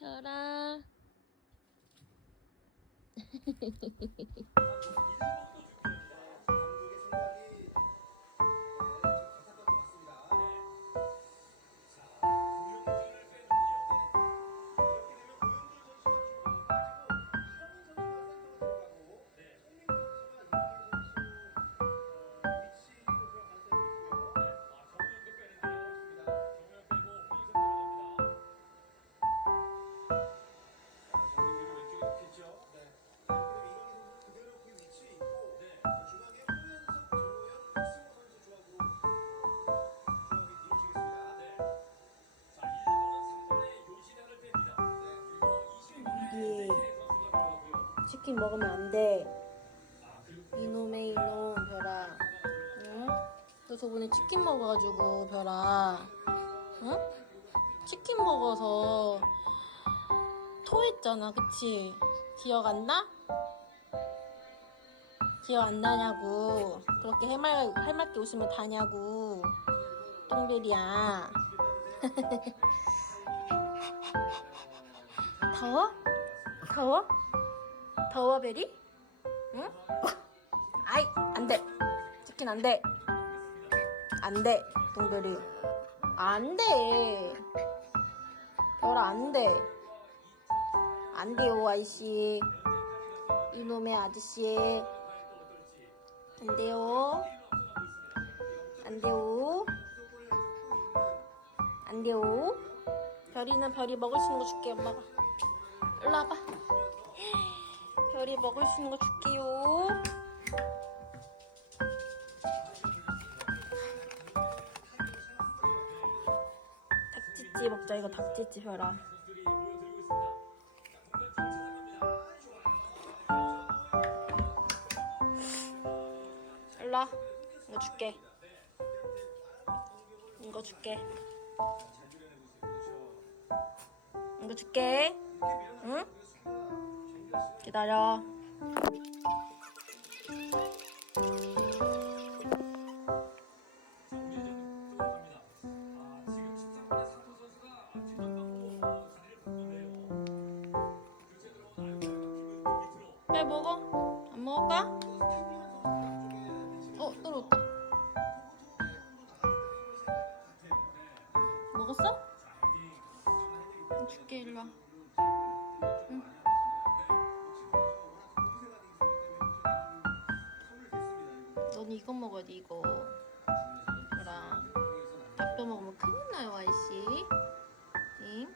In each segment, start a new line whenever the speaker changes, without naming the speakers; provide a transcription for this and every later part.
별아. 치킨 먹으면 안 돼. 이놈의 이놈 별아. 응? 너 저번에 치킨 먹어가지고 별아. 응? 치킨 먹어서 토했잖아, 그치? 기억 안 나? 기억 안 나냐고. 그렇게 해말, 해맑게 웃으면 다냐고. 똥들이야. 더워? 더워? 더워, 베리? 응? 아이, 안 돼. 치킨 안 돼. 안 돼, 동들이. 안 돼. 별아, 안 돼. 안 돼요, 아이씨. 이놈의 아저씨. 안 돼요. 안 돼요. 안 돼요. 별이는 별이 먹을 수 있는 거 줄게, 엄마가. 별이 먹을 수 있는 거 줄게요. 닭찌찌 먹자, 이거 닭찌찌. 일로 와. 이거 줄게. 이거 줄게. 이거 줄게. 응? 기다려. 배 먹어? 안 먹을까? 어, 떨어졌다. 먹었어? 줄게, 일로 와. 넌 이거 먹어야 돼, 이거. 그랑 닭뼈 먹으면 큰일 나요, 아이씨. 응?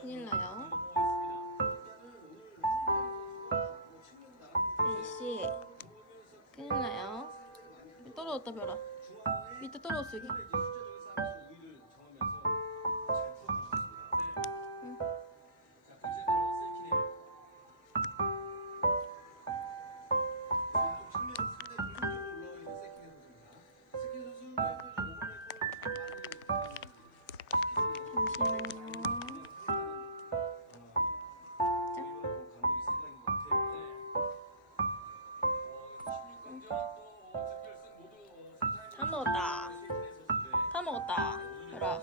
큰일 나요. 아이씨. 큰일 나요. 떨어졌다, 별아. 밑에 떨어졌어, 여기. 잠시만요. 다 먹었다. 다 먹었다. 별아.